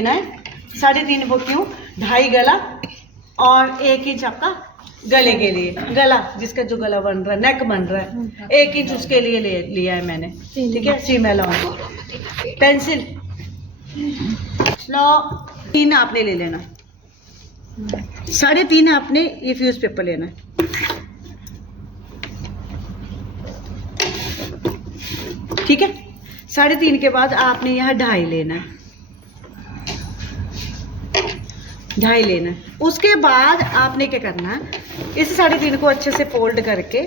लेना है 3.5 वो क्यों, 2.5 गला और 1 इंच आपका गले के लिए, गला जिसका जो गला बन रहा है, नेक बन रहा है, 1 इंच उसके लिए लिया है मैंने। ठीक है, सी मैं लाऊंगा पेंसिल लो, 3 आपने ले लेना, 3.5 आपने ये फ्यूज पेपर लेना है। ठीक है, 3.5 के बाद आपने यहाँ 2.5 लेना है, 2.5 लेना है। उसके बाद आपने क्या करना है, इस 3.5 को अच्छे से फोल्ड करके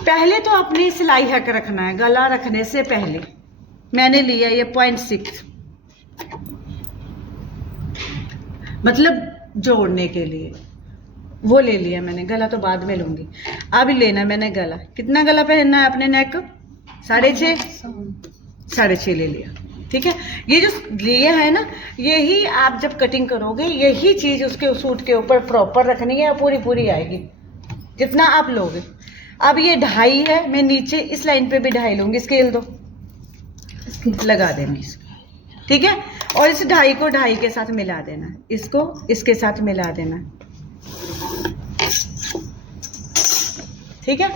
पहले तो अपनी सिलाई हक रखना है, गला रखने से पहले मैंने लिया ये 0.6 मतलब जोड़ने के लिए, वो ले लिया मैंने, गला तो बाद में लूंगी। अब लेना मैंने गला, कितना गला पहनना है अपने नेक, 6.5 ले लिया। ठीक है, ये जो लिए है ना, यही आप जब कटिंग करोगे यही चीज उसके सूट के ऊपर प्रॉपर रखनी है, पूरी आएगी जितना आप लोगे। अब ये 2.5 है, मैं नीचे इस लाइन पे भी 2.5 लूंगी, स्केल दो लगा देंगे इसको। ठीक है, और इस 2.5 को 2.5 के साथ मिला देना, इसको इसके साथ मिला देना। ठीक है,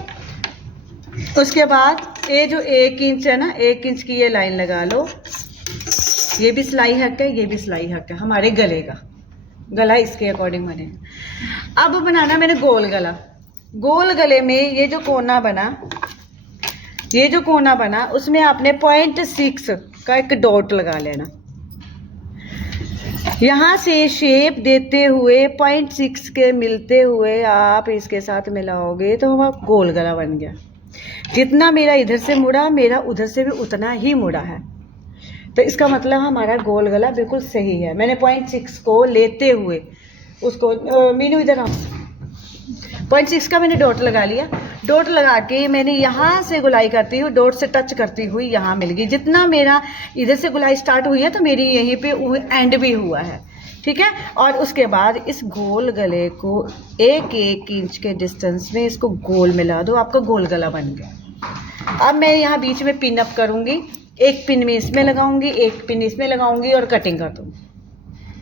उसके बाद ये जो 1 इंच है ना, 1 इंच की ये लाइन लगा लो, ये भी सिलाई हक है, ये भी सिलाई हक है हमारे गले का, गला इसके अकॉर्डिंग बनेगा। अब बनाना मैंने गोल गला, गोल गले में ये जो कोना बना, उसमें आपने 0.6 का एक डॉट लगा लेना, यहाँ से शेप देते हुए 0.6 के मिलते हुए आप इसके साथ मिलाओगे तो हमारा गोल गला बन गया। जितना मेरा इधर से मुड़ा, मेरा उधर से भी उतना ही मुड़ा है, तो इसका मतलब हमारा गोल गला बिल्कुल सही है। मैंने 0.6 को लेते हुए उसको मीनू इधर आओ, 0.6 का मैंने डॉट लगा लिया, डॉट लगा के मैंने यहाँ से गुलाई करती हूँ, डॉट से टच करती हुई यहाँ मिल गई। जितना मेरा इधर से गुलाई स्टार्ट हुई है तो मेरी यहीं पे एंड भी हुआ है। ठीक है, और उसके बाद इस गोल गले को 1 इंच के डिस्टेंस में इसको गोल मिला दो, आपका गोल गला बन गया। अब मैं यहाँ बीच में पिन अप करूँगी, 1 पिन में इसमें लगाऊंगी, 1 पिन इसमें लगाऊंगी और कटिंग कर दूंगी।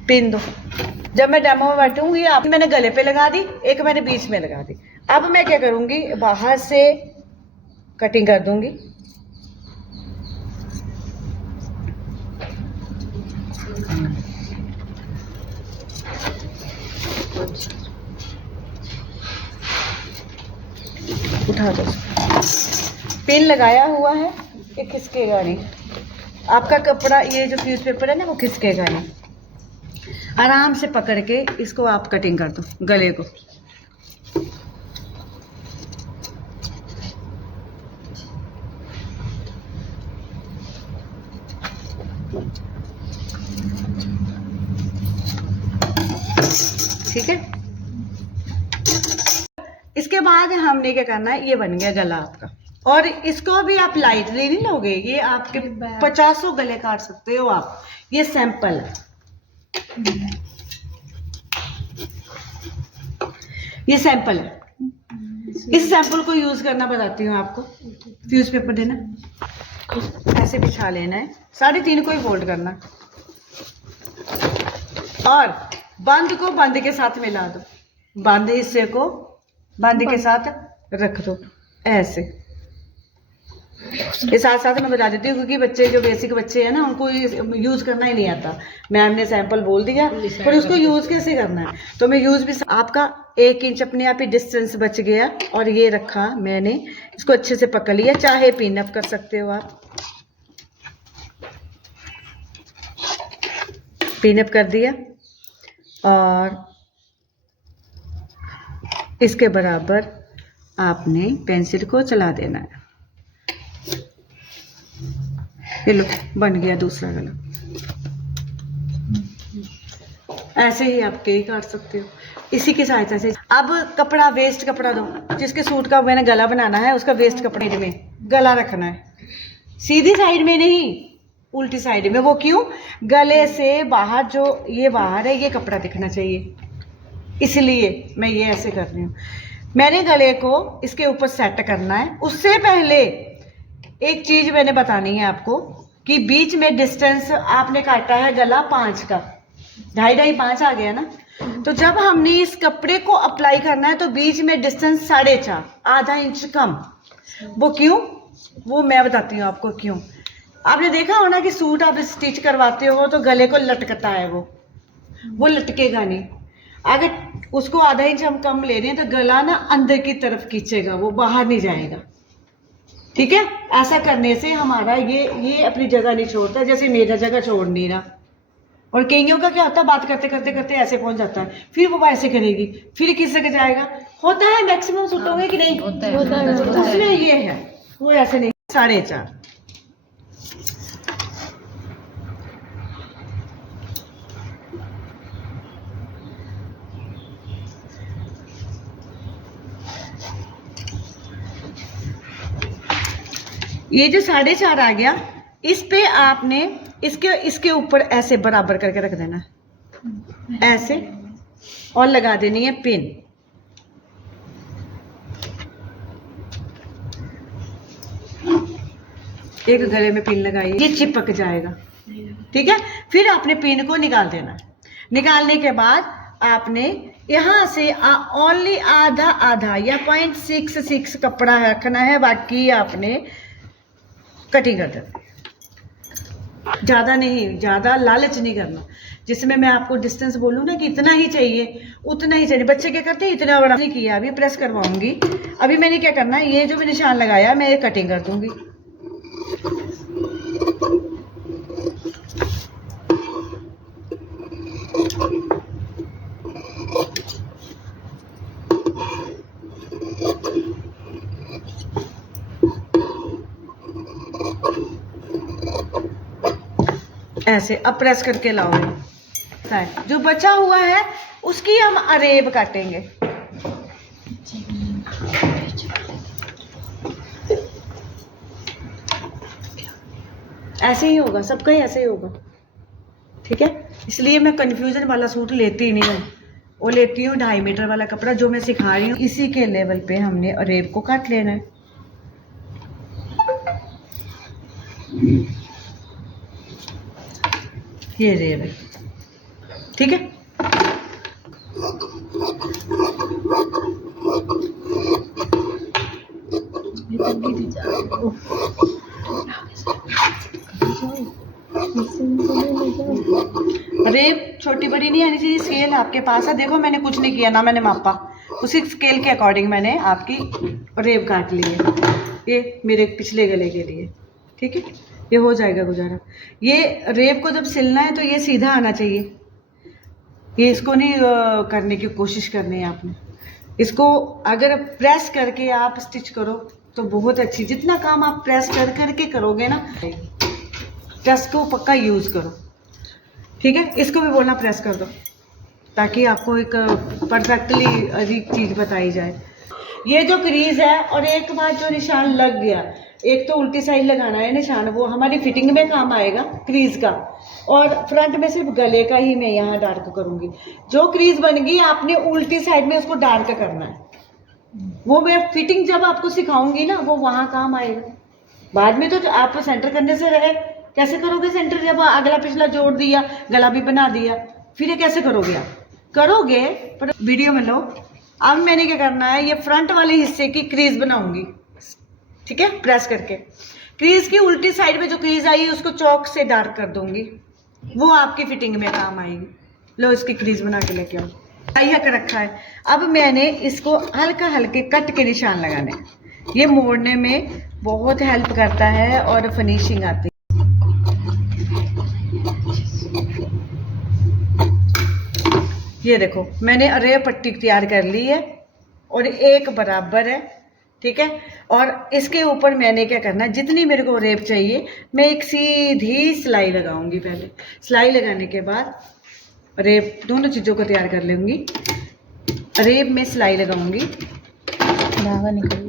पिन दो, जब मैं डेमो में बैठूंगी, आप मैंने गले पे लगा दी, 1 मैंने बीच में लगा दी। अब मैं क्या करूंगी, बाहर से कटिंग कर दूंगी, उठा दो, पिन लगाया हुआ है, ये खिसकेगा नहीं, आपका कपड़ा ये जो फ्यूज पेपर है ना वो खिसकेगा नहीं। आराम से पकड़ के इसको आप कटिंग कर दो गले को। ठीक है, इसके बाद हमने क्या करना है, ये बन गया गला आपका। और इसको भी आप लाइटली नहीं लोगे, ये आपके 50 गले काट सकते हो आप, ये सैंपल है, ये सैंपल है। इस सैंपल को यूज करना बताती हूँ आपको। फ्यूज पेपर देना, ऐसे बिछा लेना है, 3.5 को ही फोल्ड करना और बंद को बंद के साथ मिला दो, बंद हिस्से को बंद के साथ रख दो ऐसे। ये साथ मैं बता देती हूँ क्योंकि बच्चे जो बेसिक बच्चे हैं ना उनको यूज करना ही नहीं आता। मैम ने सैंपल बोल दिया पर उसको यूज कैसे करना है, तो मैं यूज भी आपका 1 इंच अपने आप ही डिस्टेंस बच गया और ये रखा मैंने, इसको अच्छे से पकड़ लिया, चाहे पिन अप कर सकते हो आप, पिन अप कर दिया और इसके बराबर आपने पेंसिल को चला देना है। ये लो बन गया दूसरा गला। ऐसे ही आप कई काट सकते हो इसी की सहायता से। अब कपड़ा, वेस्ट कपड़ा दो, जिसके सूट का मैंने गला बनाना है उसका वेस्ट कपड़े में गला रखना है, सीधी साइड में नहीं उल्टी साइड में। वो क्यों, गले से बाहर जो ये बाहर है ये कपड़ा दिखना चाहिए, इसलिए मैं ये ऐसे कर रही हूँ। मैंने गले को इसके ऊपर सेट करना है। उससे पहले एक चीज मैंने बतानी है आपको, कि बीच में डिस्टेंस आपने काटा है गला 5 का, 2.5 5 आ गया ना। तो जब हमने इस कपड़े को अप्लाई करना है तो बीच में डिस्टेंस 4.5, आधा इंच कम। वो क्यों, वो मैं बताती हूँ आपको क्यों। आपने देखा हो ना कि सूट आप स्टिच करवाते हो तो गले को लटकता है, वो लटकेगा नहीं। अगर उसको आधा इंच हम कम ले रहे हैं तो गला ना अंदर की तरफ खींचेगा, वो बाहर नहीं जाएगा। ठीक है, ऐसा करने से हमारा ये अपनी जगह नहीं छोड़ता, जैसे मेरा जगह छोड़ नहीं रहा। और कईयों का क्या होता है, बात करते करते करते ऐसे पहुंच जाता है, फिर वो ऐसे करेगी, फिर किस जगह जाएगा। होता है मैक्सिमम सूटों में कि नहीं होता है, उसमें ये है, वो ऐसे नहीं। 4.5 ये जो 4.5 आ गया, इस पे आपने इसके ऊपर ऐसे बराबर करके रख देना, ऐसे, और लगा देनी है पिन। एक गले में पिन लगाई, ये चिपक जाएगा। ठीक है, फिर आपने पिन को निकाल देना है। निकालने के बाद आपने यहाँ से ओनली आधा आधा या 0.66 कपड़ा रखना है, बाकी आपने कटिंग कर देना, ज़्यादा नहीं, ज़्यादा लालच नहीं करना। जिसमें मैं आपको डिस्टेंस बोलूँ ना कि इतना ही चाहिए, उतना ही चाहिए। बच्चे क्या करते हैं, इतना बड़ा नहीं किया, अभी प्रेस करवाऊंगी। अभी मैंने क्या करना है, ये जो भी निशान लगाया मैं ये कटिंग कर दूंगी। ऐसे अब प्रेस करके लाओगे। जो बचा हुआ है उसकी हम अरेब काटेंगे। ऐसे ही होगा, सबका ही ऐसे ही होगा। ठीक है, इसलिए मैं कंफ्यूजन वाला सूट लेती ही नहीं हूँ, वो लेती हूँ 2.5 मीटर वाला कपड़ा। जो मैं सिखा रही हूँ इसी के लेवल पे हमने अरेब को काट लेना है। ये रेब है, ठीक है। रेब छोटी बड़ी नहीं आनी चाहिए। स्केल आपके पास है, देखो मैंने कुछ नहीं किया ना, मैंने मापा, उसी स्केल के अकॉर्डिंग मैंने आपकी रेब काट ली है। ये मेरे पिछले गले के लिए, ठीक है, ये हो जाएगा गुजारा। ये रेब को जब सिलना है तो ये सीधा आना चाहिए, ये इसको नहीं करने की कोशिश करनी है आपने। इसको अगर प्रेस करके आप स्टिच करो तो बहुत अच्छी, जितना काम आप प्रेस कर करके करोगे ना, प्रेस को पक्का यूज़ करो, ठीक है। इसको भी बोलना प्रेस कर दो, ताकि आपको एक परफेक्टली अजीब चीज़ बताई जाए। ये जो क्रीज है, और एक बार जो निशान लग गया, एक तो उल्टी साइड लगाना है निशान, वो हमारी फिटिंग में काम आएगा क्रीज का, और फ्रंट में सिर्फ गले का ही मैं यहाँ डार्क करूँगी। जो क्रीज बन गई आपने उल्टी साइड में उसको डार्क करना है, वो मैं फिटिंग जब आपको सिखाऊंगी ना वो वहाँ काम आएगा। बाद में तो आप सेंटर करने से रहे, कैसे करोगे सेंटर, जब अगला पिछला जोड़ दिया, गला भी बना दिया, फिर ये कैसे करोगे आप? करोगे पर वीडियो में लो। अब मैंने क्या करना है, ये फ्रंट वाले हिस्से की क्रीज बनाऊंगी, ठीक है, प्रेस करके। क्रीज की उल्टी साइड में जो क्रीज आई उसको चौक से डार्क कर दूंगी, वो आपकी फिटिंग में काम आएगी। लो इसकी क्रीज बना के लेके आओ, टाई कर रखा है। अब मैंने इसको हल्का हल्के कट के निशान लगाने, ये मोड़ने में बहुत हेल्प करता है और फिनिशिंग आती है। ये देखो मैंने अरे पट्टी तैयार कर ली है और एक बराबर है, ठीक है। और इसके ऊपर मैंने क्या करना है, जितनी मेरे को रेप चाहिए मैं एक सीधी सिलाई लगाऊंगी। पहले सिलाई लगाने के बाद रेप, दोनों चीज़ों को तैयार कर लूँगी। रेप में सिलाई लगाऊंगी, धागा निकलेगी,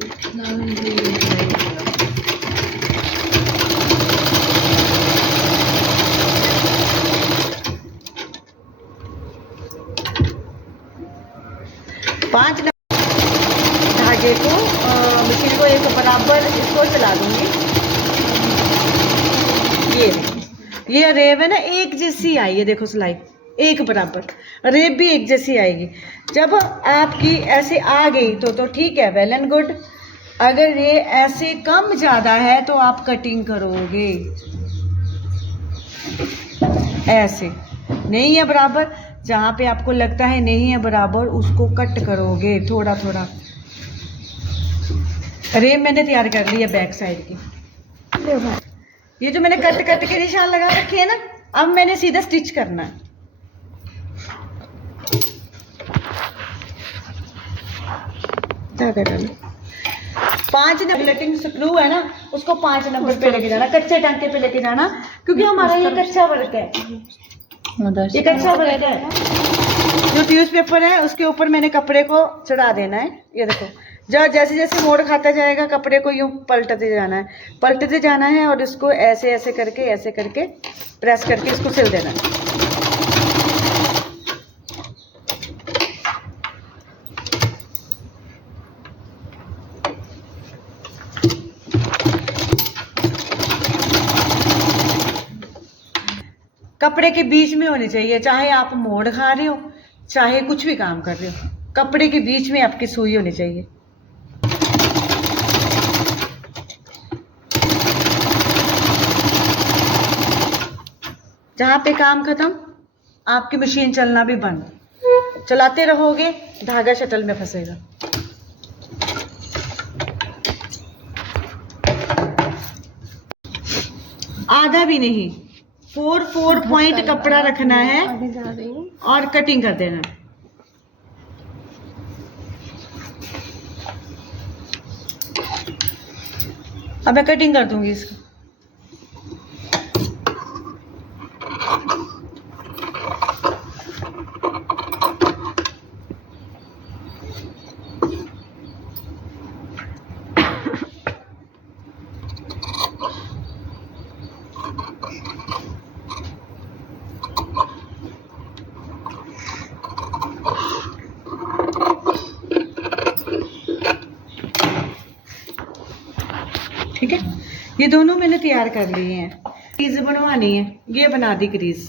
5 धागे को मशीन को एक बराबर इसको चला दूंगी। ये रेब है ना, एक जैसी आई है, देखो सिलाई एक बराबर, रेब भी एक जैसी आएगी। जब आपकी ऐसे आ गई तो ठीक है, वेल एंड गुड। अगर ये ऐसे कम ज़्यादा है तो आप कटिंग करोगे, ऐसे नहीं है बराबर, जहाँ पे आपको लगता है नहीं है बराबर उसको कट करोगे थोड़ा थोड़ा। रेब मैंने तैयार कर ली है बैक साइड की, ये जो मैंने कट कट के निशान लगा रखे है ना, अब मैंने सीधा स्टिच करना है। धागा डालो, 5 नंबर स्क्रू है ना, उसको 5 नंबर पे लेके जाना, कच्चे टांके पे लेके जाना, क्योंकि हमारा ये कच्चा वर्क है, ये कच्चा वर्क है। जो फ्यूज पेपर है उसके ऊपर मैंने कपड़े को चढ़ा देना है। ये देखो, जैसे जैसे मोड़ खाता जाएगा कपड़े को यूं पलटते जाना है और इसको ऐसे ऐसे करके प्रेस करके इसको सिल देना है। कपड़े के बीच में होनी चाहिए, चाहे आप मोड़ खा रहे हो चाहे कुछ भी काम कर रहे हो, कपड़े के बीच में आपकी सुई होनी चाहिए। जहाँ पे काम खत्म, आपकी मशीन चलना भी बंद, चलाते रहोगे धागा शटल में फंसेगा। आधा भी नहीं, 4 पॉइंट कपड़ा रखना है और कटिंग कर देना है। अब मैं कटिंग कर दूंगी इसको। ठीक है, ये दोनों मैंने तैयार कर लिए हैं। क्रीज बनवानी है, ये बना दी क्रीज।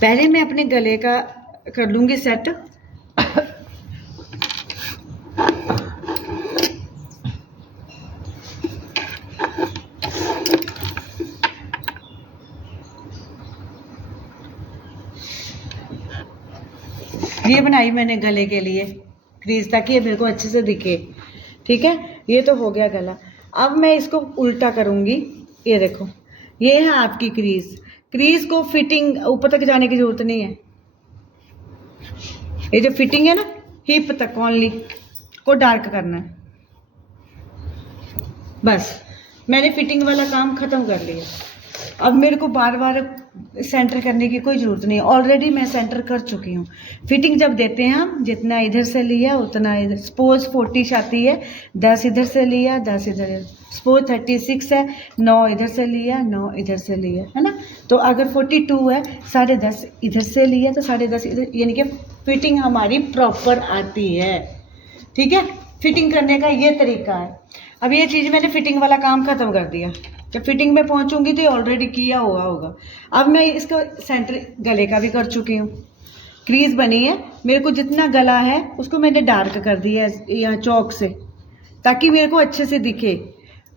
पहले मैं अपने गले का कर लूंगी सेट। ये बनाई मैंने गले के लिए क्रीज, ताकि ये मेरे को अच्छे से दिखे। ठीक है, ये तो हो गया गला। अब मैं इसको उल्टा करूंगी। ये देखो, ये है आपकी क्रीज। क्रीज को फिटिंग ऊपर तक जाने की जरूरत नहीं है। ये जो फिटिंग है ना, हिप तक ओनली को डार्क करना है। बस मैंने फिटिंग वाला काम खत्म कर लिया। अब मेरे को बार बार सेंटर करने की कोई ज़रूरत नहीं, ऑलरेडी मैं सेंटर कर चुकी हूँ। फिटिंग जब देते हैं हम, जितना इधर से लिया उतना इधर। सपोज 40 आती है, 10 इधर से लिया 10 इधर। सपोज 36 है, 9 इधर से लिया 9 इधर से लिया, है ना। तो अगर 42 है, 10.5 इधर से लिया तो 10.5 इधर, यानी कि फिटिंग हमारी प्रॉपर आती है। ठीक है, फिटिंग करने का ये तरीका है। अब ये चीज़ मैंने फिटिंग वाला काम खत्म कर दिया। जब फिटिंग में पहुंचूंगी तो ऑलरेडी किया हुआ होगा। अब मैं इसका सेंटर गले का भी कर चुकी हूँ। क्रीज बनी है, मेरे को जितना गला है उसको मैंने डार्क कर दिया है यहाँ चौक से, ताकि मेरे को अच्छे से दिखे।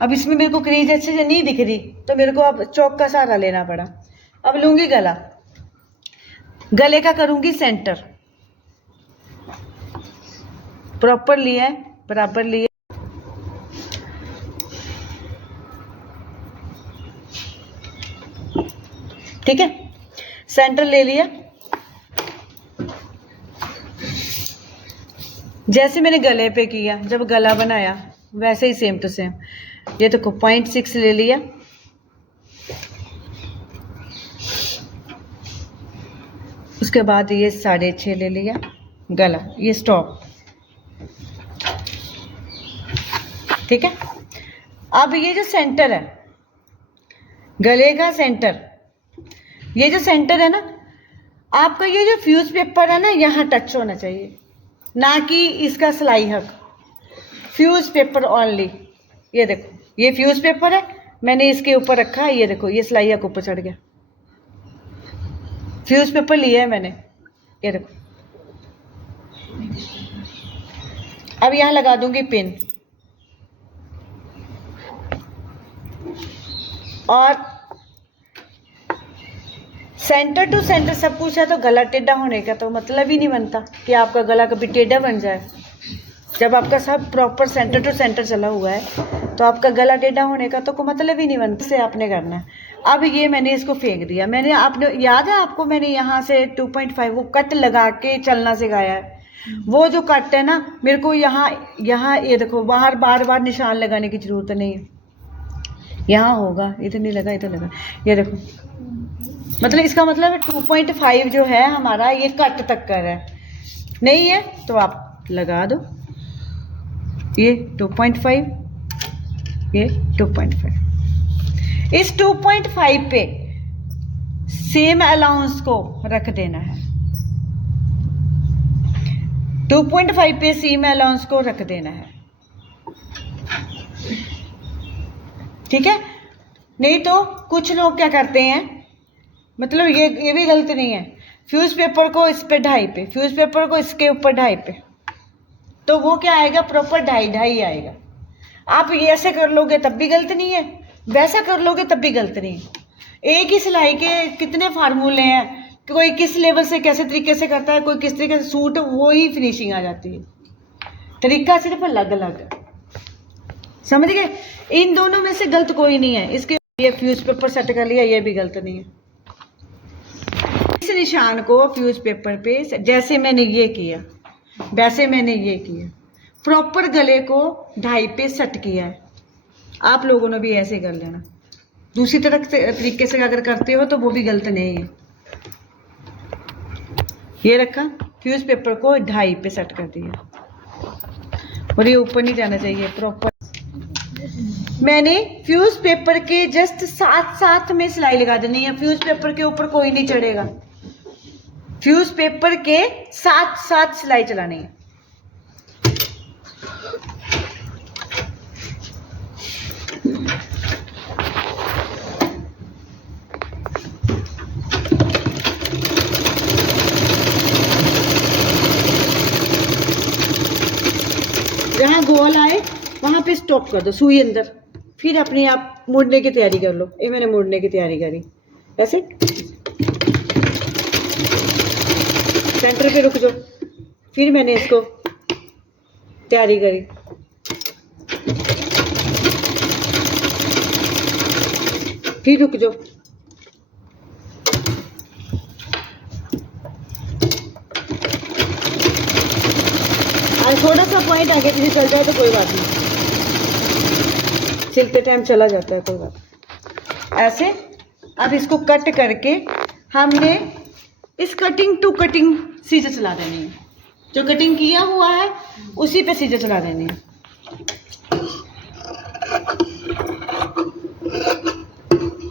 अब इसमें मेरे को क्रीज अच्छे से नहीं दिख रही, तो मेरे को अब चौक का सहारा लेना पड़ा। अब लूंगी गला, गले का करूंगी सेंटर। प्रॉपर लिया है, बराबर लिया। ठीक है, सेंटर ले लिया। जैसे मैंने गले पे किया, जब गला बनाया वैसे ही सेम टू सेम। ये देखो 0.6 ले लिया। उसके बाद ये 6.5 ले लिया गला, ये स्टॉप। ठीक है, अब ये जो सेंटर है गले का सेंटर, ये जो सेंटर है ना आपका, ये जो फ्यूज पेपर है ना यहाँ टच होना चाहिए, ना कि इसका सिलाई हक। Fuse paper only. ये देखो, ये फ्यूज पेपर है, मैंने इसके ऊपर रखा, ये देखो ये सिलाई के ऊपर चढ़ गया। फ्यूज पेपर लिया है मैंने, ये देखो। अब यहाँ लगा दूंगी पिन, और सेंटर टू सेंटर सब कुछ है, तो गला टेढ़ा होने का तो मतलब ही नहीं बनता कि आपका गला कभी टेढ़ा बन जाए। जब आपका सब प्रॉपर सेंटर टू सेंटर चला हुआ है तो आपका गला टेढ़ा होने का तो कोई मतलब ही नहीं बनता। से आपने करना है। अब ये मैंने इसको फेंक दिया। मैंने, आपने याद है आपको, मैंने यहाँ से 2.5 वो कट लगा के चलना सिखाया है। वो जो कट है ना, मेरे को यहाँ ये देखो, बाहर बार बार निशान लगाने की जरूरत नहीं है। यहाँ होगा, इधर नहीं लगा, इधर लगा, ये देखो। मतलब इसका मतलब है 2.5 जो है हमारा, ये कट तक कर है। नहीं है तो आप लगा दो, ये 2.5, ये 2.5। इस 2.5 पे सेम अलाउंस को रख देना है। 2.5 पे सेम अलाउंस को रख देना है, ठीक है। नहीं तो कुछ लोग क्या करते हैं, मतलब ये भी गलत नहीं है, फ्यूज पेपर को इस पे 2.5 पे, फ्यूज पेपर को इसके ऊपर 2.5 पे, तो वो क्या आएगा, प्रॉपर 2.5 आएगा। आप ये ऐसे कर लोगे तब भी गलत नहीं है, वैसा कर लोगे तब भी गलत नहीं है। एक ही सिलाई के कितने फार्मूले हैं, कोई किस लेवल से कैसे तरीके से करता है, कोई किस तरीके से, सूट वो ही फिनिशिंग आ जाती है। तरीका सिर्फ अलग अलग है, समझ गए। इन दोनों में से गलत कोई नहीं है। इसके ये फ्यूज पेपर सेट कर लिया, ये भी गलत नहीं है। इस निशान को फ्यूज पेपर पे जैसे मैंने ये किया वैसे मैंने ये किया, प्रॉपर गले को 2.5 पे सेट किया है। आप लोगों ने भी ऐसे कर लेना। दूसरी तरह से तरीके से अगर करते हो तो वो भी गलत नहीं है। ये रखा, फ्यूज पेपर को 2.5 पे सेट कर दिया, और ये ऊपर नहीं जाना चाहिए प्रॉपर। मैंने फ्यूज पेपर के जस्ट साथ में सिलाई लगा देनी है। फ्यूज पेपर के ऊपर कोई नहीं चढ़ेगा, फ्यूज पेपर के साथ सिलाई चलानी है। जहां गोल आए वहां पे स्टॉप कर दो, सुई अंदर, फिर अपने आप मुड़ने की तैयारी कर लो। ये मैंने मुड़ने की तैयारी करी, ऐसे सेंटर पे रुक जाओ, फिर मैंने इसको तैयारी करी। फिर रुक जाओ, और थोड़ा सा पॉइंट आगे पीछे चल जाए तो कोई बात नहीं, सिलते टाइम चला जाता है, कोई बात। ऐसे अब इसको कट करके हमने इस कटिंग टू कटिंग सीजर चला देनी है। जो कटिंग किया हुआ है उसी पे सीजर चला देनी है।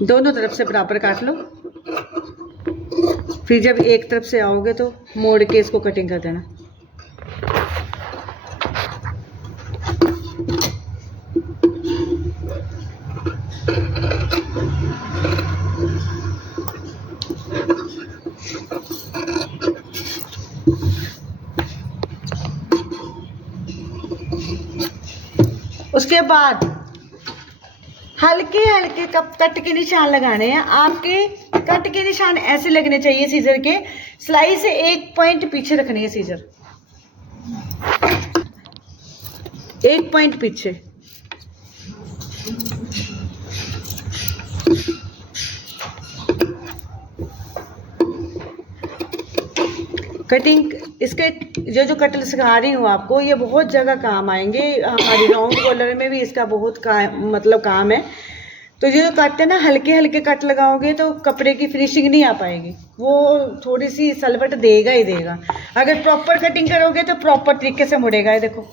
दोनों तरफ से बराबर काट लो, फिर जब एक तरफ से आओगे तो मोड़ के इसको कटिंग कर देना। उसके बाद हल्के हल्के कट के निशान लगाने हैं। आपके कट के निशान ऐसे लगने चाहिए सीजर के, सिलाई से 1 पॉइंट पीछे रखनी है सीजर, 1 पॉइंट पीछे। कटिंग इसके जो कट सिखा रही हूँ आपको, ये बहुत जगह काम आएंगे। हमारी राउंड कॉलर में भी इसका बहुत काम है। तो जो कट है ना, हल्के हल्के कट लगाओगे तो कपड़े की फिनिशिंग नहीं आ पाएगी, वो थोड़ी सी सलवट देगा ही देगा। अगर प्रॉपर कटिंग करोगे तो प्रॉपर तरीके से मुड़ेगा। ये देखो,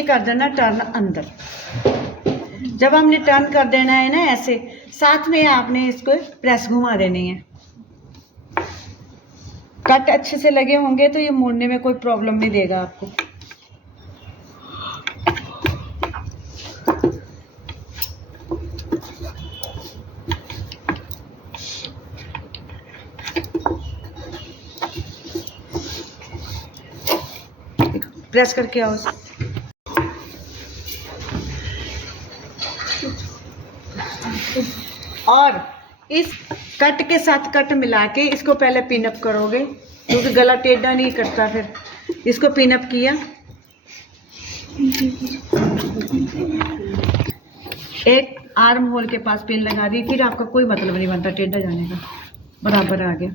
कर देना टर्न अंदर। जब हमने टर्न कर देना है ना, ऐसे साथ में आपने इसको प्रेस घुमा देनी है। कट अच्छे से लगे होंगे तो ये मोड़ने में कोई प्रॉब्लम नहीं देगा आपको। प्रेस करके आओ। और इस कट के साथ कट मिला के इसको पहले पिन अप करोगे, क्योंकि गला टेढ़ा नहीं करता। फिर इसको पिन अप किया, एक आर्म होल के पास पिन लगा दी, फिर आपका कोई मतलब नहीं बनता टेढ़ा जाने का, बराबर आ गया।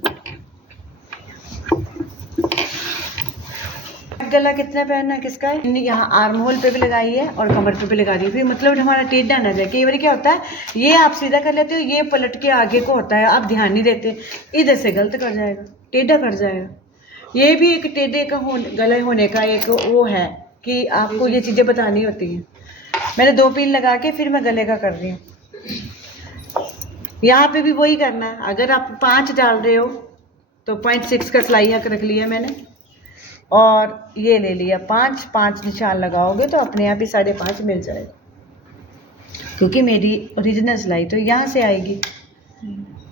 गला कितना पहनना किसका है, यहाँ आर्म होल पे भी लगाई है और कमर पे भी लगा दी, फिर मतलब हमारा टेढ़ा ना जाए। कई बार क्या होता है, ये आप सीधा कर लेते हो, ये पलट के आगे को होता है, आप ध्यान नहीं देते, इधर से गलत कर जाएगा, टेढ़ा कर जाएगा। ये भी एक टेढ़े का गले होने का एक वो है कि आपको ये चीज़ें बतानी होती हैं। मैंने 2 पिन लगा के फिर मैं गले का कर रही हूँ। यहाँ पे भी वही करना है। अगर आप 5 डाल रहे हो तो 0.6 का सिलाई हक रख लिया मैंने, और ये ले लिया 5 निशान लगाओगे तो अपने आप ही 5.5 मिल जाएगा, क्योंकि मेरी ओरिजिनल सिलाई तो यहाँ से आएगी,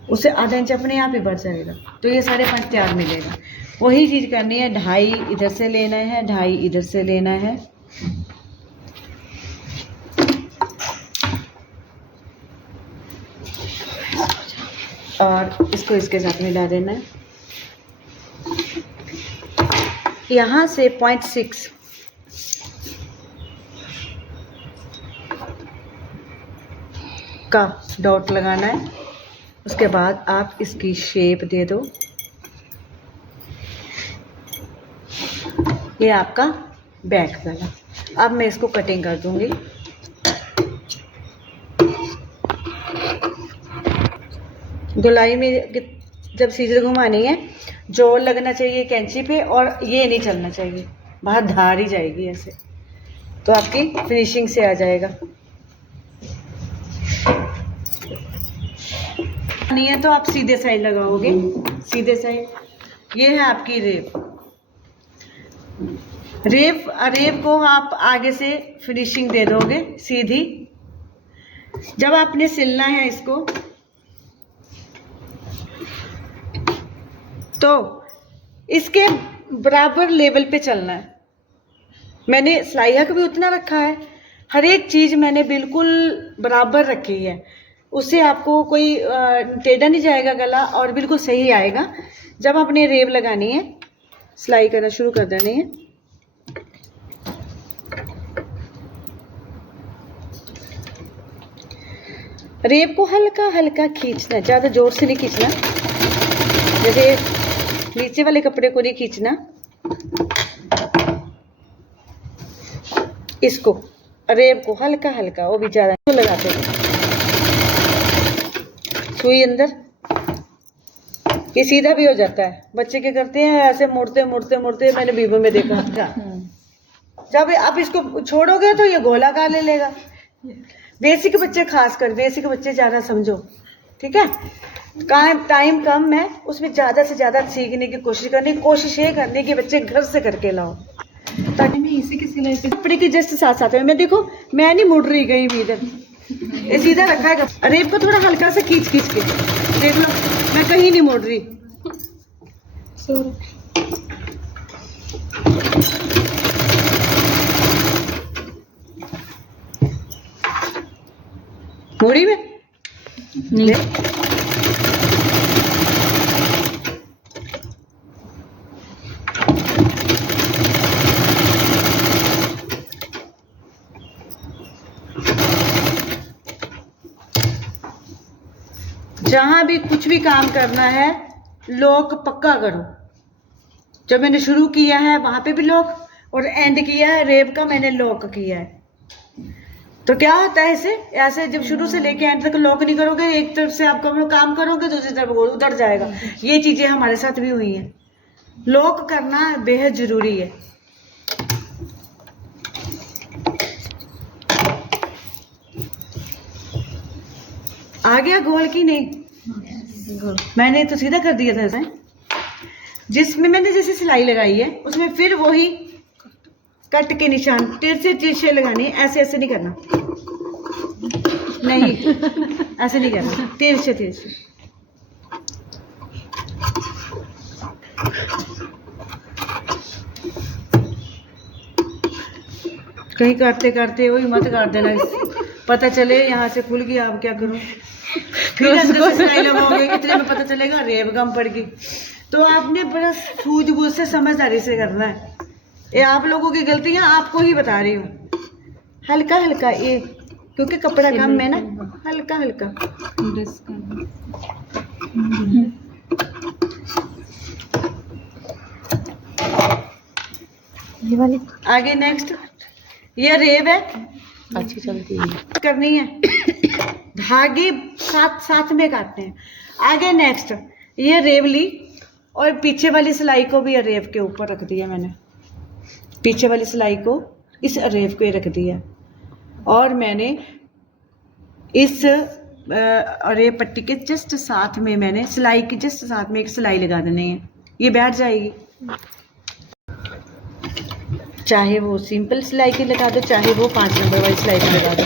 उससे आधा इंच अपने आप ही बढ़ जाएगा, तो ये 5.5 तैयार मिलेगा। वही चीज़ करनी है, 2.5 इधर से लेना है, 2.5 इधर से लेना है, और इसको इसके साथ मिला देना है। यहाँ से 0.6 का डॉट लगाना है। उसके बाद आप इसकी शेप दे दो। ये आपका बैक गला। अब मैं इसको कटिंग कर दूंगी। गोलाई में जब सीजर घुमानी है, जोर लगना चाहिए कैंची पे, और ये नहीं चलना चाहिए, बाहर धार ही जाएगी ऐसे, तो आपकी फिनिशिंग से आ जाएगा। नहीं है तो आप सीधे साइड लगाओगे, सीधे साइड। ये है आपकी रेप। रेप को आप आगे से फिनिशिंग दे दोगे सीधी। जब आपने सिलना है इसको तो इसके बराबर लेवल पे चलना है। मैंने सिलाई हक भी उतना रखा है, हर एक चीज़ मैंने बिल्कुल बराबर रखी है, उससे आपको कोई टेढ़ा नहीं जाएगा गला, और बिल्कुल सही आएगा। जब आपने रेब लगानी है, सिलाई करना शुरू कर देनी है। रेब को हल्का हल्का खींचना, ज़्यादा जोर से नहीं खींचना, जैसे नीचे वाले कपड़े को नहीं खींचना। इसको रेब को हल्का हल्का, वो भी ज़्यादा तो लगाते हैं, सुई अंदर, ये सीधा भी हो जाता है। बच्चे क्या करते हैं, ऐसे मुड़ते मुड़ते मुड़ते, मैंने बीबो में देखा। जब आप इसको छोड़ोगे तो ये गोलाकार ले लेगा। बेसिक बच्चे, खासकर बेसिक बच्चे ज़्यादा समझो, ठीक है। टाइम कम है, उसमें ज़्यादा से ज़्यादा सीखने की कोशिश ये करने की बच्चे घर से करके लाओ, ताकि मैं इसी की सिलाई पे कपड़े के जस्ट साथ साथ में, मैं देखो मैं नहीं मुड़ रही गई भी इधर, ये सीधा रखा है। रेब को थोड़ा हल्का से खींच के देख लो, मैं कहीं नहीं मुड़ रही। मुड़ी में नहीं, जहां भी कुछ भी काम करना है, लॉक पक्का करो। जब मैंने शुरू किया है वहां पे भी लॉक, और एंड किया है रेब का मैंने लॉक किया है। तो क्या होता है ऐसे जब शुरू से लेके एंड तक लॉक नहीं करोगे, एक तरफ से आप काम करोगे, दूसरी तरफ उधर जाएगा। ये चीजें हमारे साथ भी हुई हैं। लॉक करना बेहद जरूरी है। आ गया गोल की नहीं? मैंने तो सीधा कर दिया था ऐसे, जिसमें मैंने जैसे सिलाई लगाई है उसमें फिर वही कट के निशान तिरछे लगाने, ऐसे ऐसे नहीं करना, नहीं ऐसे नहीं करना, तिरछे। कहीं करते करते वही मत कर देना, पता चले यहाँ से खुल गया, आप क्या करूँ, फिर अंदर से सिलाई लगाओगे, इतने में पता चलेगा रेब कम पड़ गई। तो आपने बड़ा सूझबूझ से समझदारी से करना है। ये आप लोगों की गलतियां आपको ही बता रही हूँ। हल्का हल्का ये, क्योंकि कपड़ा कम है ना, हल्का हल्का। ये वाली आगे नेक्स्ट, ये रेब है, अच्छी चलती है, करनी है, धागे साथ साथ में काटने हैं। आगे नेक्स्ट, ये रेब ली और पीछे वाली सिलाई को भी रेब के ऊपर रख दिया मैंने, पीछे वाली सिलाई को इस रेब पे रख दिया, और मैंने इस रेब पट्टी के जस्ट साथ में, मैंने सिलाई के जस्ट साथ में एक सिलाई लगा देनी है, ये बैठ जाएगी। चाहे वो सिंपल सिलाई की लगा दो, चाहे वो 5 नंबर वाली सिलाई की लगा दो।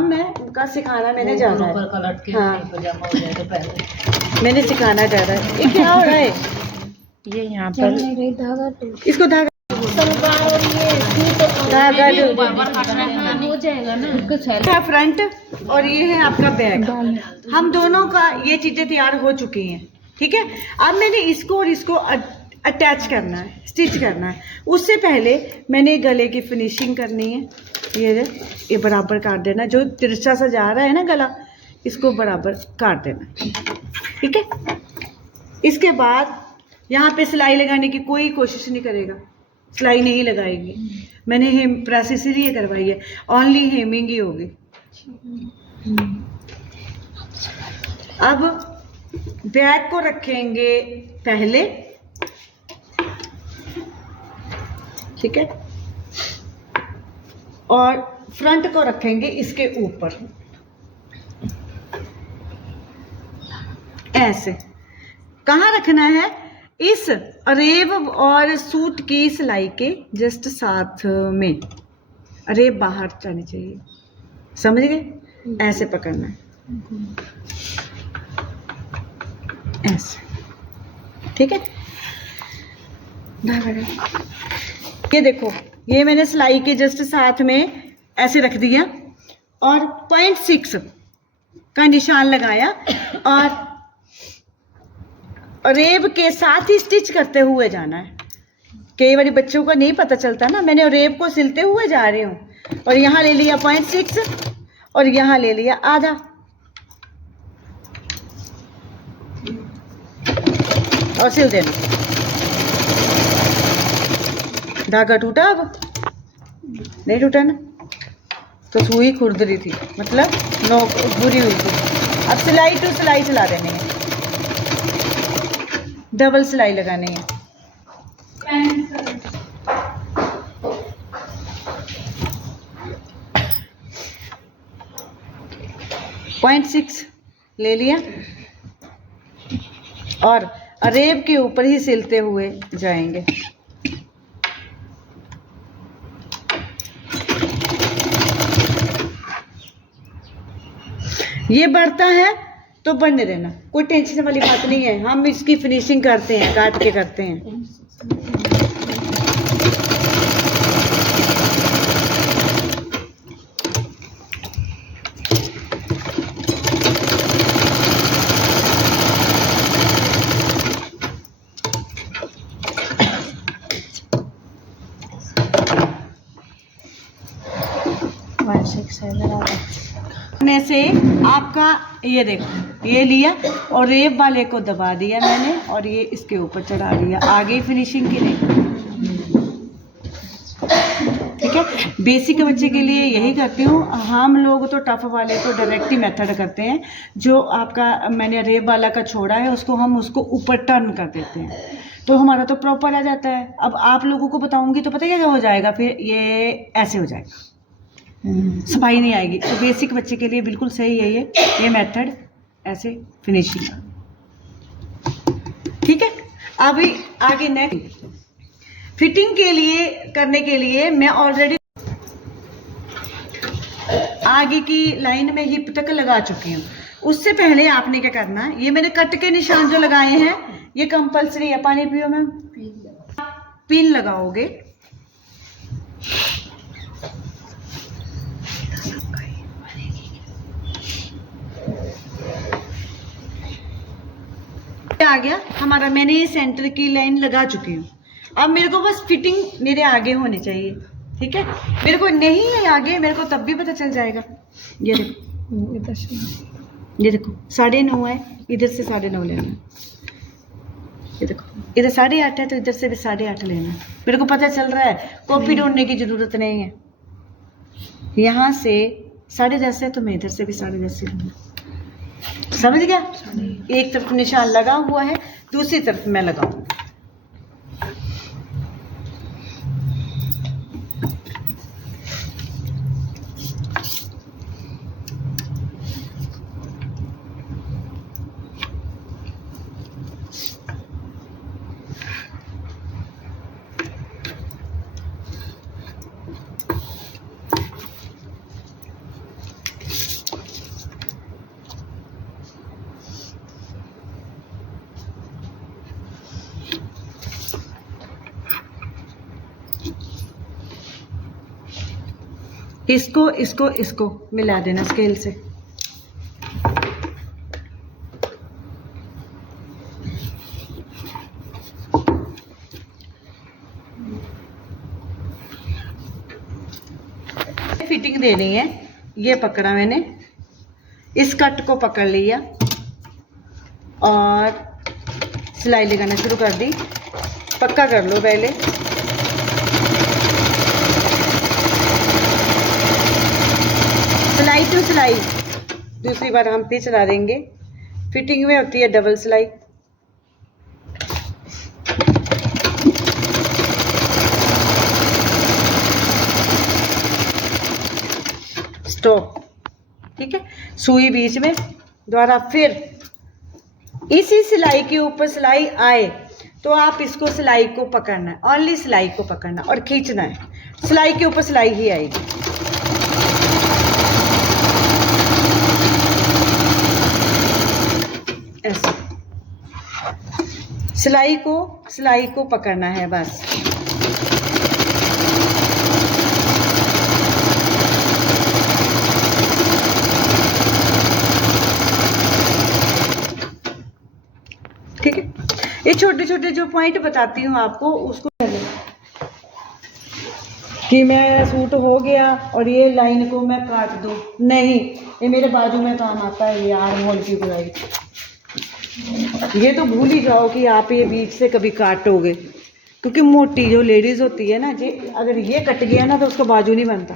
मैं उनका सिखाना मैंने ज़्यादा है, हाँ मैंने सिखाना ज़्यादा है। ये क्या हो रहा है, ये यहाँ पर इसको धागा हो जाएगा ना, फ्रंट और ये है आपका बैक, हम दोनों का ये चीज़ें तैयार हो चुकी हैं, ठीक है। अब मैंने इसको और इसको अटैच करना है, स्टिच करना है। उससे पहले मैंने गले की फिनिशिंग करनी है, ये बराबर काट देना, जो तिरछा सा जा रहा है ना गला, इसको बराबर काट देना, ठीक है। इसके बाद यहाँ पे सिलाई लगाने की कोई कोशिश नहीं करेगा, सिलाई नहीं लगाएगी। मैंने हेम प्रेस इसीलिए करवाई है, ओनली हेमिंग ही होगी। अब बैक को रखेंगे पहले, ठीक है, और फ्रंट को रखेंगे इसके ऊपर, ऐसे। कहाँ रखना है, इस रेब और सूट की सिलाई के जस्ट साथ में, रेब बाहर जानी चाहिए, समझ गए, ऐसे पकड़ना है, ऐसे, ठीक है। ये देखो, ये मैंने सिलाई के जस्ट साथ में ऐसे रख दिया और 0.6 का निशान लगाया, और रेब के साथ ही स्टिच करते हुए जाना है। कई बार बच्चों को नहीं पता चलता ना, मैंने रेब को सिलते हुए जा रही हूँ, और यहाँ ले लिया 0.6 और यहाँ ले लिया आधा, और सिल देना। धागा टूटा, अब नहीं टूटा ना, तो सुई खुरद रही थी, मतलब नोक बुरी हुई थी। अब सिलाई टू सिलाई चला देनी है, डबल सिलाई लगानी है। 0.6 ले लिया और रेब के ऊपर ही सिलते हुए जाएंगे। ये बढ़ता है तो बढ़ने देना, कोई टेंशन वाली बात नहीं है, हम इसकी फिनिशिंग करते हैं, काट के करते हैं। में से आपका ये देखो, ये लिया और रेब वाले को दबा दिया मैंने, और ये इसके ऊपर चढ़ा दिया, आगे फिनिशिंग की नहीं, ठीक है। बेसिक बच्चे के लिए यही करती हूँ। हम लोग तो टफ वाले तो डायरेक्ट ही मेथड करते हैं, जो आपका मैंने रेब वाला का छोड़ा है उसको हम उसको ऊपर टर्न कर देते हैं, तो हमारा तो प्रॉपर आ जाता है। अब आप लोगों को बताऊंगी तो पता क्या हो जाएगा, फिर ये ऐसे हो जाएगा, सफाई नहीं आएगी। तो बेसिक बच्चे के लिए बिल्कुल सही है ये मेथड, ऐसे फिनिशिंग। ठीक है, अभी आगे नेक्स्ट फिटिंग के लिए करने के लिए मैं ऑलरेडी आगे की लाइन में हिप तक लगा चुकी हूँ। उससे पहले आपने क्या करना है, ये मैंने कट के निशान जो लगाए हैं ये कंपलसरी है। पानी पियो मैम। पिन लगाओगे, आ गया हमारा। मैंने ये सेंटर की लाइन लगा चुकी हूँ। अब मेरे को बस फिटिंग मेरे आगे होनी चाहिए। ठीक है, मेरे को नहीं है आगे, मेरे को तब भी पता चल जाएगा। ये देखो, ये देखो 9.5 है, इधर से 9.5 लेना है। ये देखो इधर 8.5 है तो इधर से भी 8.5 लेना है। मेरे को पता चल रहा है, कॉपी ढूंढने की जरूरत नहीं है। यहाँ से 10.5 है तो मैं इधर से भी 10.5 लूँगा। समझ गया? एक तरफ निशान लगा हुआ है, दूसरी तरफ मैं लगाऊँ। इसको मिला देना स्केल से। फिटिंग देनी है। ये पकड़ा मैंने, इस कट को पकड़ लिया और सिलाई लगाना शुरू कर दी। पक्का कर लो पहले। सिलाई टू सिलाई दूसरी बार हम पे चला देंगे। फिटिंग में होती है डबल सिलाई। स्टॉप। ठीक है, सुई बीच में, द्वारा फिर इसी सिलाई के ऊपर सिलाई आए तो आप इसको सिलाई को पकड़ना है, ओनली सिलाई को पकड़ना और खींचना है। सिलाई के ऊपर सिलाई ही आएगी। ऐसे सिलाई को पकड़ना है बस। ठीक है, ये छोटे छोटे जो पॉइंट बताती हूँ आपको, उसको कि मैं सूट हो गया और ये लाइन को मैं काट दूँ, नहीं, ये मेरे बाजू में काम आता है। ये आर्म होल की गुड़ाई, ये तो भूल ही जाओ कि आप ये बीच से कभी काटोगे, क्योंकि मोटी जो लेडीज होती है ना जी, अगर ये कट गया ना तो उसका बाजू नहीं बनता।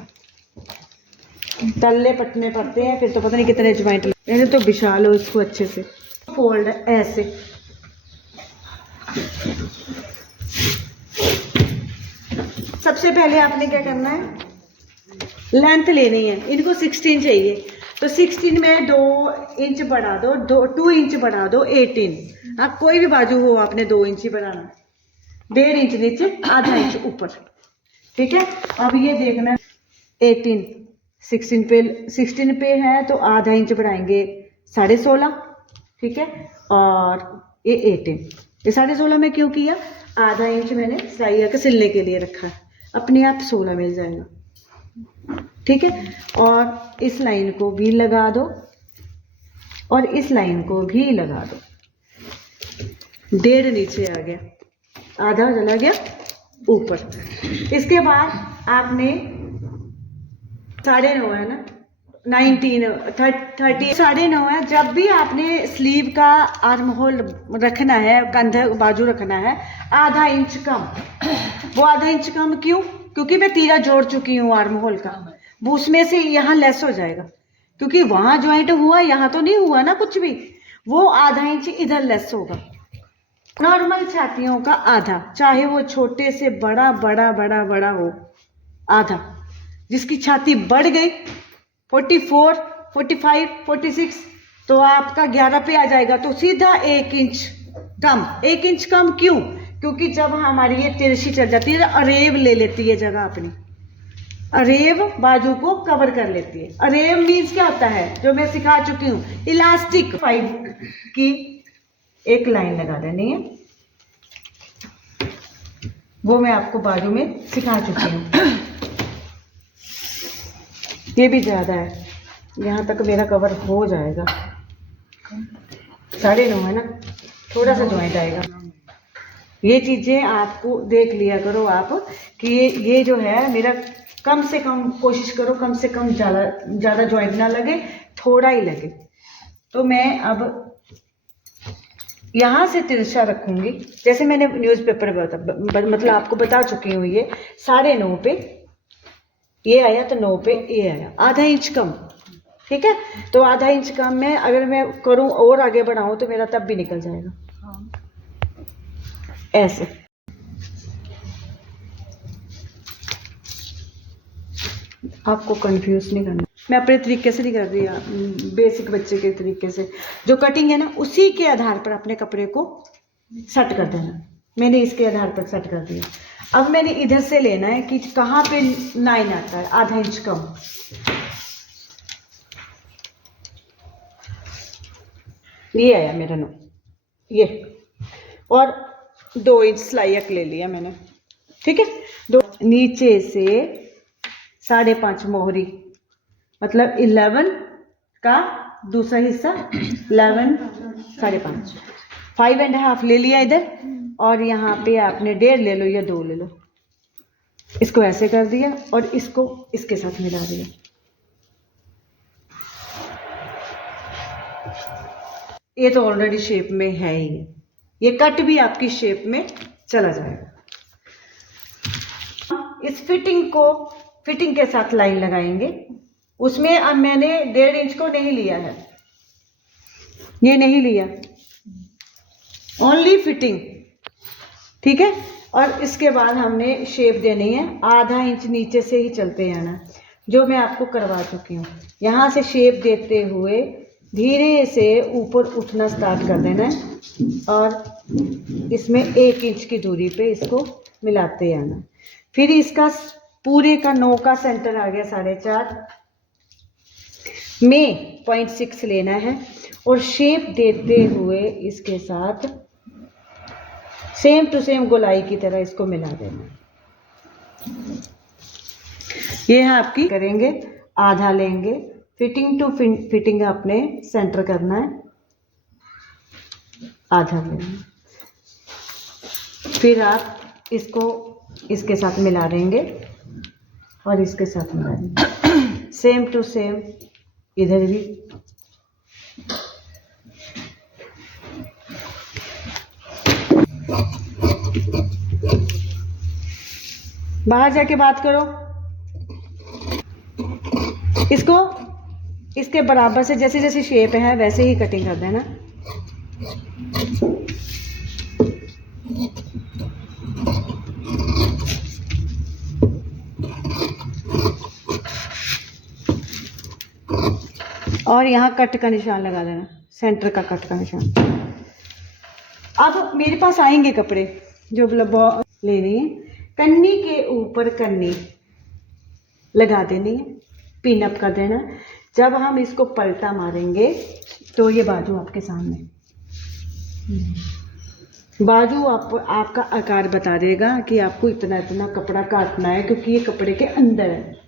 तल्ले पटने पड़ते हैं, फिर तो पता नहीं कितने ज्वाइंट। मैंने तो बिछा लो इसको अच्छे से। फोल्ड ऐसे, सबसे पहले आपने क्या करना है, लेंथ लेनी है। इनको 16 चाहिए तो 16 में 2 इंच बढ़ा दो, 2 इंच बढ़ा दो, 18। आप कोई भी बाजू हो, आपने 2 इंच ही बढ़ाना, 1.5 इंच नीचे, आधा इंच ऊपर। ठीक है, अब ये देखना 18 16 पे है तो आधा इंच बढ़ाएंगे 16.5। ठीक है, और ये 18, ये 16.5 में क्यों किया, आधा इंच मैंने सिलाई के सिलने के लिए रखा है, अपने आप 16 मिल जाएगा। ठीक है, और इस लाइन को भी लगा दो और इस लाइन को भी लगा दो। 1.5 नीचे आ गया, आधा चला गया ऊपर। इसके बाद आपने 9.5 है ना, 19 30 9.5 है। जब भी आपने स्लीव का आर्म होल रखना है, कंधा बाजू रखना है, आधा इंच कम। वो आधा इंच कम क्यों, क्योंकि मैं तीरा जोड़ चुकी हूँ आर्म होल का, वो उसमें से यहाँ लेस हो जाएगा, क्योंकि वहां ज्वाइंट हुआ, यहाँ तो नहीं हुआ ना कुछ भी। वो आधा इंच इधर लेस होगा। नॉर्मल छातियों का आधा, चाहे वो छोटे से बड़ा बड़ा बड़ा बड़ा हो, आधा। जिसकी छाती बढ़ गई 44, 45, 46, तो आपका 11 पे आ जाएगा, तो सीधा 1 इंच कम। 1 इंच कम क्यों? क्योंकि जब हमारी ये तिरछी चल जाती है, अरेब ले लेती है जगह अपनी, अरेब बाजू को कवर कर लेती है। अरेब मीन्स क्या होता है, जो मैं सिखा चुकी हूँ, इलास्टिक। 5 की एक लाइन लगा देनी है, वो मैं आपको बाजू में सिखा चुकी हूँ। ये भी ज़्यादा है, यहाँ तक मेरा कवर हो जाएगा। 9.5 है ना, थोड़ा सा जॉइंट आएगा। ये चीज़ें आपको देख लिया करो आप कि ये जो है मेरा कम से कम कोशिश करो, कम से कम ज़्यादा जॉइंट ना लगे, थोड़ा ही लगे। तो मैं अब यहाँ से तिरछा रखूंगी, जैसे मैंने न्यूज़पेपर मतलब आपको बता चुकी हूँ। ये 9.5 पे ये आया, तो 9 पे ये आया, आधा इंच कम। ठीक है, तो आधा इंच कम में अगर मैं करूँ और आगे बढ़ाऊँ तो मेरा तब भी निकल जाएगा। ऐसे आपको कंफ्यूज नहीं करना, मैं अपने तरीके से नहीं कर रही, बेसिक बच्चे के तरीके से। जो कटिंग है ना, उसी के आधार पर अपने कपड़े को सेट कर देना। मैंने इसके आधार पर सेट कर दिया। अब मैंने इधर से लेना है कि कहाँ पे 9 आता है, आधा इंच कम। ये आया मेरा 9, ये, और 2 इंच सिलाइक ले लिया मैंने। ठीक है, 2 नीचे से 5.5 मोहरी, मतलब 11 का दूसरा हिस्सा, 11 5.5, 5.5 ले लिया इधर, और यहाँ पे आपने 1.5 ले लो या 2 ले लो। इसको ऐसे कर दिया और इसको इसके साथ मिला दिया। ये तो ऑलरेडी शेप में है ही, ये कट भी आपकी शेप में चला जाएगा। इस फिटिंग के साथ लाइन लगाएंगे। उसमें अब मैंने 1.5 इंच को नहीं लिया है, ये नहीं लिया, ओनली फिटिंग। ठीक है, और इसके बाद हमने शेप देनी है, आधा इंच नीचे से ही चलते जाना, जो मैं आपको करवा चुकी हूँ। यहाँ से शेप देते हुए धीरे से ऊपर उठना स्टार्ट कर देना है, और इसमें 1 इंच की दूरी पे इसको मिलाते जाना। फिर इसका पूरे का 9 का सेंटर आ गया 4.5 में 0.6 लेना है, और शेप देते हुए इसके साथ सेम टू सेम गोलाई की तरह इसको मिला देना। ये है आपकी, करेंगे आधा लेंगे, फिटिंग टू फिटिंग अपने सेंटर करना है, आधा लेना, फिर आप इसको इसके साथ मिला देंगे और इसके साथ मिला देंगे, सेम टू सेम इधर भी। बाहर जाके बात करो। इसको इसके बराबर से जैसे जैसे शेप है वैसे ही कटिंग कर देना। और यहाँ कट का निशान लगा देना, सेंटर का कट का निशान। अब मेरे पास आएंगे कपड़े जो लेने हैं, कन्नी के ऊपर कन्नी लगा देनी है, पिन अप कर देना। जब हम इसको पलटा मारेंगे तो ये बाजू आपके सामने, बाजू आपका आकार बता देगा कि आपको इतना इतना कपड़ा काटना है, क्योंकि ये कपड़े के अंदर है।